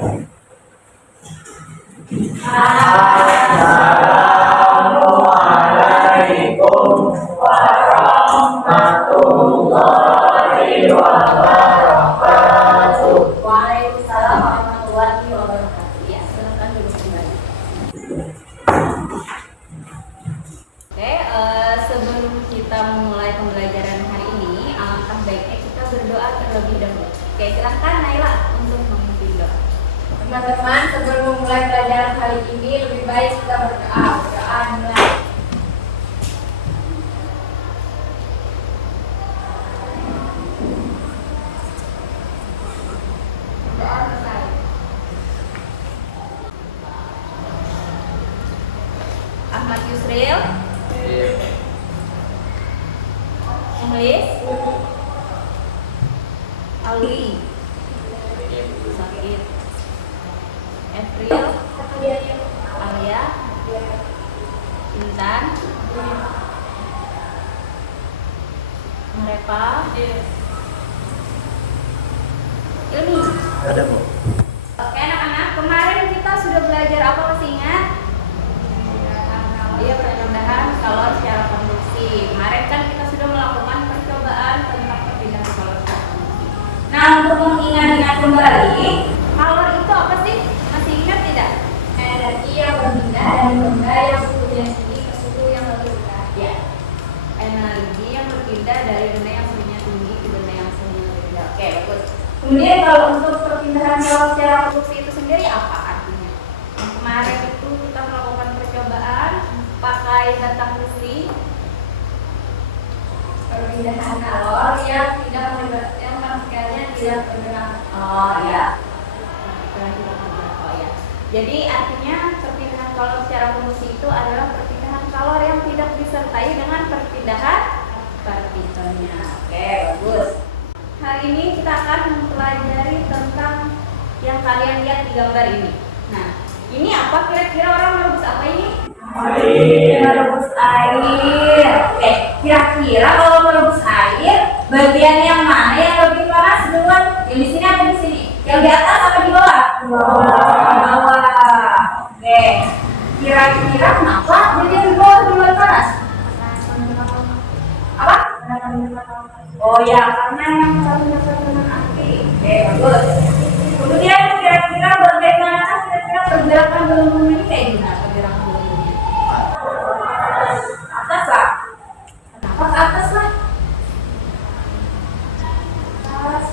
Assalamualaikum warahmatullahi wabarakatuh. Waalaikumsalam warahmatullahi wabarakatuh. Ya, silakan duduk kembali. Oke, sebelum kita memulai pembelajaran hari ini, alangkah baiknya kita berdoa terlebih dahulu. Oke, silakan Naila untuk memimpin doa. Teman-teman, sebelum memulai pelajaran kali ini, lebih baik kita berdoa. Berdoa mulai. Berdoa selesai. Ahmad Yusril, Muhlis, Ali, Sakit, April, Alia, Intan, Merepa, Ilmi. Ada Bu. Oke anak-anak, kemarin kita sudah belajar apa, masih ingat? Iya, perpindahan kalor secara konduksi. Kemarin kan kita sudah melakukan percobaan tentang perpindahan kalor secara konduksi. Nah, untuk mengingat-ingat kembali, kalor itu apa sih? Masih ingat tidak? Energi yang berpindah dari benda yang suhunya tinggi ke suhu yang lebih rendah. Ya, energi yang berpindah dari benda yang suhunya tinggi ke benda yang suhunya lebih rendah. Oke, bagus. Kemudian kalau untuk perpindahan kalor secara konduksi itu sendiri apa artinya? Yang kemarin itu kita melakukan percobaan pakai batang besi. Perpindahan kalor yang tidak melibatkan yang partikelnya tidak bergerak. Oh iya. Oh iya. Jadi artinya perpindahan kalor secara konduksi itu adalah perpindahan kalor yang tidak disertai dengan perpindahan partikelnya. Oke, bagus. Hari ini kita akan mempelajari tentang yang kalian lihat di gambar ini. Nah, ini apa kira-kira orang merebus apa ini? Merebus air. Oke, kira-kira kalau merebus air, bagian yang mana yang lebih panas duluan? Yang di sini apa di sini? Yang di atas apa di bawah? Di bawah. Oke. Kira-kira kenapa bagian di bawah duluan panas? Apa? Oh ya, karena yang satunya dengan api. Oke, bagus. Kemudian kira-kira bagaimana pergerakan gelembung ini kayak gimana pergerakan gelembungnya? Atas lah. Kenapa ke atas lah? Atas.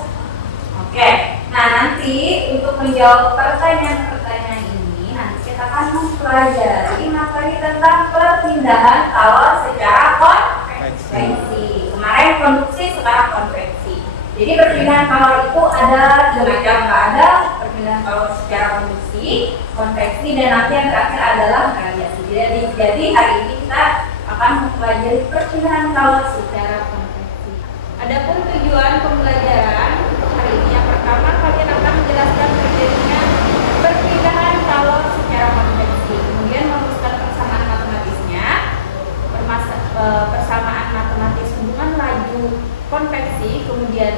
Oke. Nah, nanti untuk menjawab pertanyaan-pertanyaan ini, nanti kita akan mempelajari materi tentang perpindahan kalor secara konveksi. Kemarin konduksi, sekarang konveksi. Jadi perpindahan kalor itu ada tiga macam, ada perpindahan kalor secara konduksi, konveksi, dan nanti yang terakhir adalah radiasi. Jadi hari ini kita akan mempelajari perpindahan kalor secara konveksi. Adapun tujuan pembelajaran hari ini, yang pertama kalian akan menjelaskan terjadinya perpindahan kalor secara konveksi, kemudian merumuskan persamaan matematisnya, persamaan matematis hubungan laju konveksi, kemudian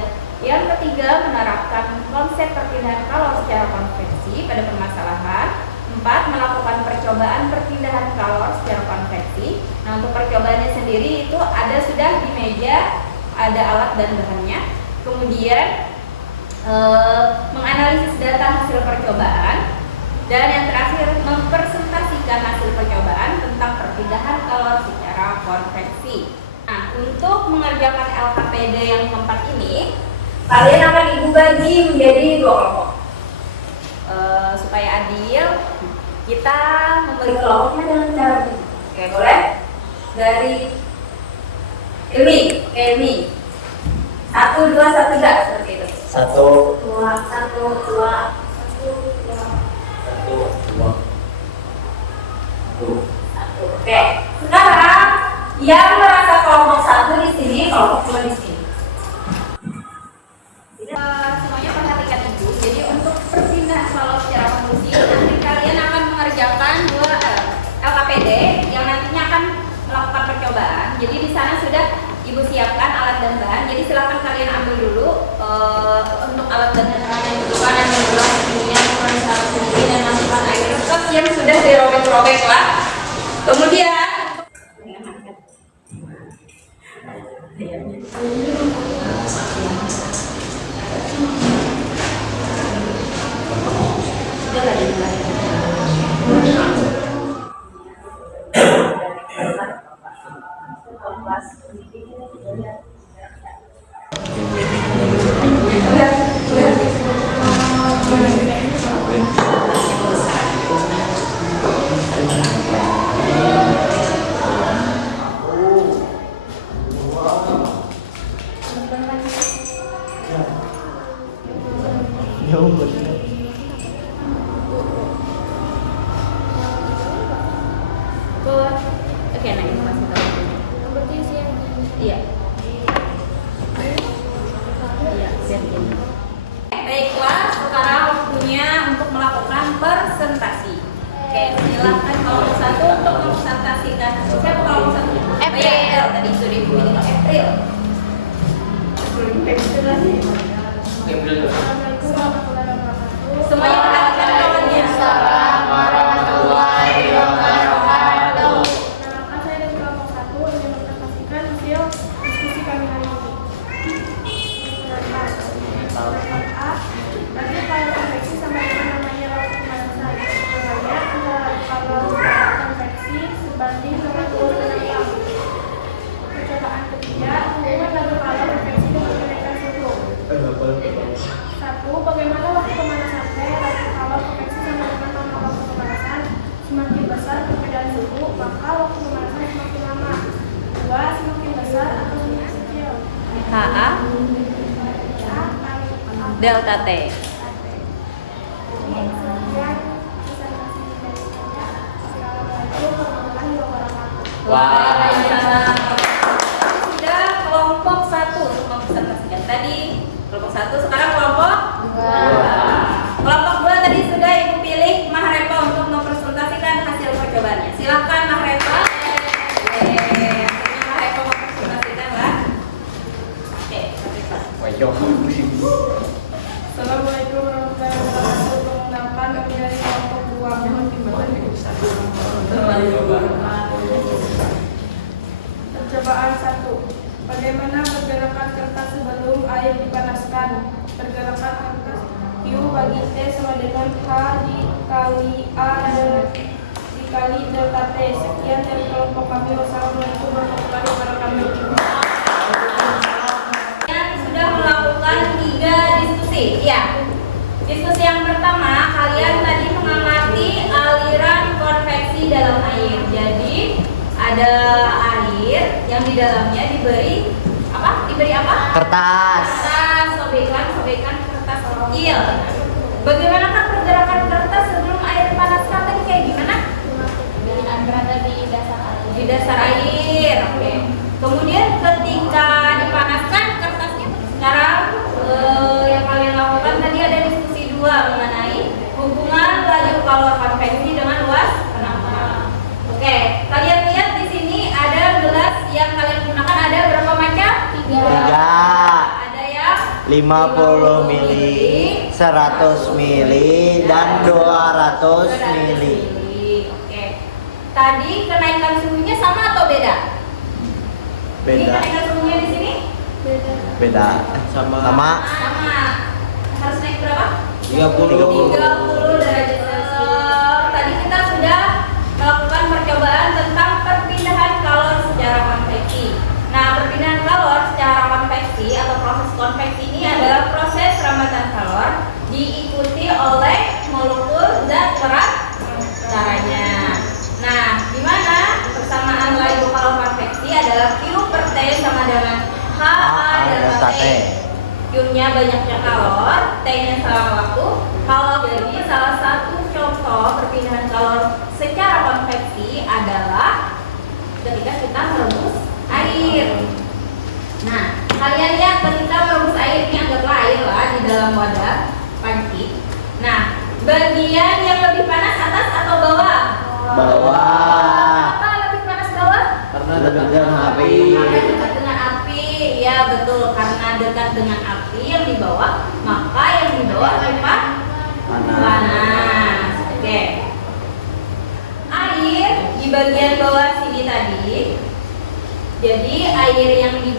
yang ketiga menerapkan konsep perpindahan kalor secara konveksi pada permasalahan. 4. Melakukan percobaan perpindahan kalor secara konveksi. Nah, untuk percobaannya sendiri itu ada sudah di meja, ada alat dan bahannya. Kemudian menganalisis data hasil percobaan, dan yang terakhir mempresentasikan hasil percobaan tentang perpindahan kalor secara konveksi. Nah, untuk mengerjakan LKPD yang keempat ini, kalian akan ibu bagi menjadi dua kelompok. Supaya adil, kita membagi kelompoknya dengan cara begini. Oke, boleh? Dari Ilmi. 1, 2, 1, enggak? Seperti itu. 1, 2, 1, 2, 2. Oke, sekarang yang merasa kelompok 1 di sini, kelompok 2 di sini. Semuanya perhatikan ibu. Jadi untuk perpindahan kalor secara konduksi, nanti kalian akan mengerjakan 2 LKPD yang nantinya akan melakukan percobaan. Jadi di sana sudah ibu siapkan alat dan bahan. Jadi silakan kalian ambil dulu untuk alat dan bahan yang dulu, kanan dan belakang, kemudian yang sudah dirobek-robek lah. Kemudian oke, nah ini masih tahu. Iya. Iya, biar gini. Baiklah, sekarang waktunya untuk melakukan presentasi. Oke, silakan kelompok satu untuk mempresentasikan. Siapa kelompok satu? April. Tadi sudah dipilih April. Semuanya perhatikan kawannya. warahmatullahi wabarakatuh. Perkenalkan, saya dari kelompok 1 ingin mempresentasikan hasil diskusi kami hari ini. Kelompok A, berarti kalau konveksi sama dengan namanya laut pemanasan. Namanya antara kalau konveksi sebanding dengan 26. Percobaan ketiga, hubungan lalu kalau konveksi dengan kenaikan suhu. 1. Bagaimana waktu pemanasan teh? Kalau konveksi sama dengan lama waktu pemanasan, semakin besar perbedaan suhu, maka waktu pemanasan semakin lama. 2. Semakin besar atau semakin kecil. HA delta T. Waalaikumsalam. Sudah kelompok 1 untuk mempresentasikan. Tadi kelompok 1, sekarang kelompok 2. Kelompok 2 tadi sudah Ibu pilih Mahrepa untuk mempresentasikan hasil percobaannya. Silakan Mahrepa. Akhirnya Mahrepa mempresentasikan lah. Oke, Assalamualaikum warahmatullahi wabarakatuh. Perkenalkan, kami dari kelompok 2. Percobaan 1. Bagaimana pergerakan kertas sebelum air dipanaskan? Pergerakan kertas Q bagi T sama dengan H dikali A dikali delta T. Sekian dari kelompok kami. Wassalamualaikum warahmatullahi wabarakatuh. Yang sudah melakukan 3 diskusi. Ya. Diskusi yang pertama, kalian tadi mengamati aliran konveksi dalam air. Jadi ada air yang di dalamnya diberi apa? Diberi apa? Kertas. Kertas, sobekan kertas kecil. Bagaimanakah pergerakan kertas sebelum air dipanaskan tadi kayak gimana? Berada di dasar air. Di dasar air. Oke. Kemudian ketika dipanaskan kertasnya sekarang yang kalian lakukan tadi ada diskusi 2 mengenai hubungan laju kalor konveksi dengan luas penambang. Oke, kalian lihat di sini ada gelas yang kalian gunakan ada berapa macam? 3. Ada yang 50 mili, 100 mili, dan 200 mili. Oke. Tadi kenaikan suhunya sama atau beda? Ini Beda. kenaikan suhunya di sini? Beda. Sama. Sama. Harus naik berapa? 30. 30 derajat Celcius. Tadi kita sudah melakukan percobaan tentang perpindahan kalor secara konveksi. Nah, perpindahan kalor secara konveksi atau proses konveksi ini adalah proses rambatan kalor diikuti oleh molekul zat berat caranya. Nah, di mana persamaan laju kalor konveksi adalah Q per T sama dengan HA delta T. Q-nya banyaknya kalor, T-nya selang waktu. Kalau jadi salah satu contoh perpindahan kalor secara konveksi adalah ketika kita merebus air. Nah, kalian lihat ketika merebus air ini anggaplah air lah di dalam wadah panci. Nah, bagian yang lebih panas atas atau bawah? Bawah. Apa lebih panas bawah? Karena dekat dengan api. Karena dekat dengan api, ya betul. Karena dekat dengan api yang di bawah, maka yang di bawah lebih panas. Oke.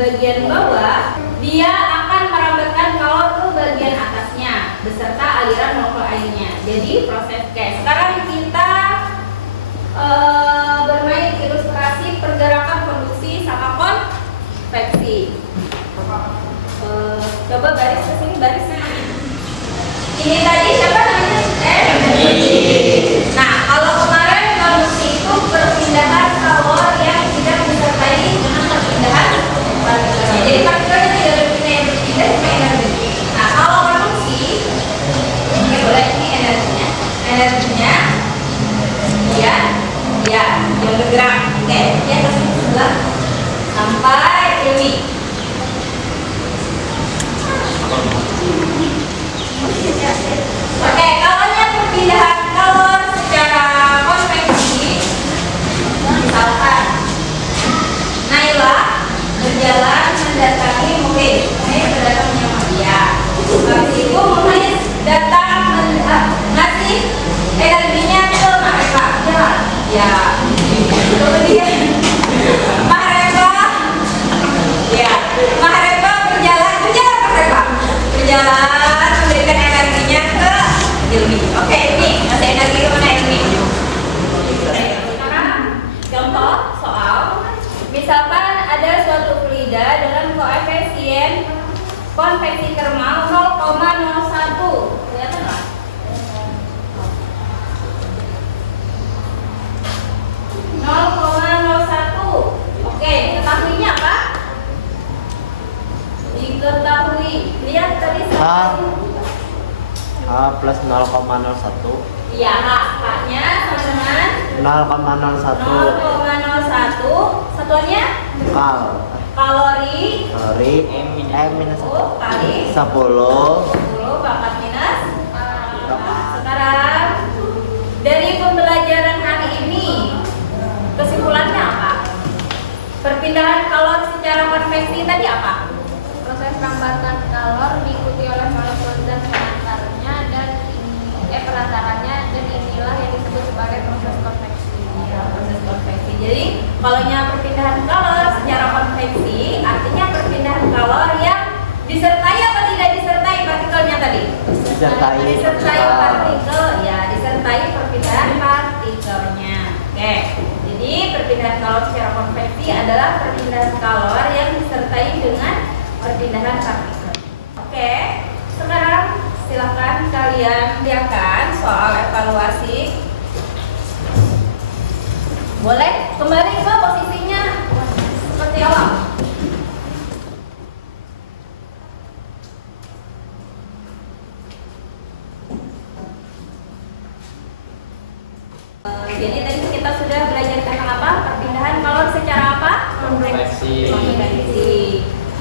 bagian bawah, dia akan merambatkan kalor ke bagian atasnya beserta aliran molekul airnya. Jadi proses sekarang kita bermain ilustrasi pergerakan konduksi sama konveksi. Coba baris ke sini, barisnya. Ini tadi siapa namanya? Nah, kalau kemarin konduksi itu perpindahan kalor yang tidak disertai dengan perpindahan partikelnya. Jadi partikelnya tidak berpindah, yang berpindah cuma energi. Nah, kalau konduksi, ini boleh, ini energinya. Energinya ya, yang bergerak. Oke, dia ke sebelah sampai ini. Oke, kalau perpindahan kalor secara konveksi, misalkan Naila berjalan mendatangi Muhid, berdatang sama dia. Habis itu Muhid datang ngasih energinya ke mereka. Ya. Kemudian Mahreba berjalan memberikan energinya ke Ilmi. Oke, Ilmi, ngasih energi kemana Ilmi? Sekarang contoh soal, misalkan ada suatu fluida dengan koefisien konveksi termal 0,01. Kelihatan nggak? 0,01. Oke, diketahuinya apa? Diketahui. Lihat tadi H plus 0,01. Iya, H-nya sama dengan 0,01 satuannya kalori minus 1 kali 10 pangkat minus. Sekarang dari pembelajaran hari ini kesimpulannya apa? Perpindahan kalor secara konveksi tadi apa? Proses rambatan kalor diikuti oleh molekul zat pengantarnya dan perantaranya, dan inilah yang disebut sebagai proses konveksi. Ya, proses konveksi. Jadi, kalau perpindahan kalor secara konveksi artinya perpindahan kalor yang disertai apa tidak disertai partikelnya tadi? Disertai partikel, ya, disertai perpindahan partikelnya. Oke. Jadi, perpindahan kalor secara konveksi adalah perpindahan kalor yang disertai dengan perpindahan partikel. Oke, sekarang silakan kalian lihatkan soal evaluasi. Boleh kembali ke posisinya seperti awal. Jadi tadi kita sudah belajar tentang apa? Perpindahan kalor secara apa? Konveksi.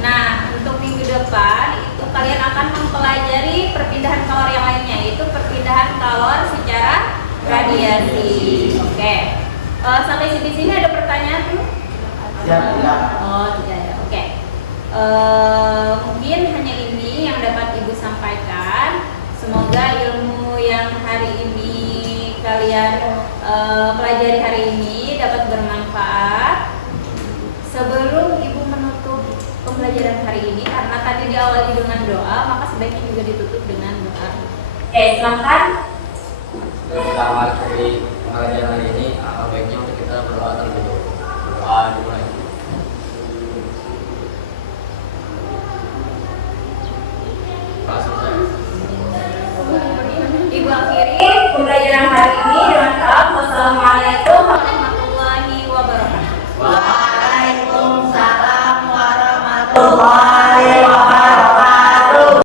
Nah, untuk minggu depan itu kalian akan mempelajari perpindahan kalor yang lainnya, yaitu perpindahan kalor secara radiasi. Oke. Sampai di sini ada pertanyaan tuh? Tidak. Oh, tidak ada. Oke. Mungkin hanya ini yang dapat Ibu sampaikan. Semoga ilmu yang hari ini kalian pelajari hari ini dapat bermanfaat. Sebelum Ibu menutup pembelajaran hari ini, karena tadi diawali dengan doa, maka sebaiknya juga ditutup dengan doa. Oke, silakan. Kita awal dari pembelajaran hari ini, baiknya untuk kita berdoa terlebih dahulu. Doa dimulai. Ibu akhiri pembelajaran hari ini dengan salam. Wassalamualaikum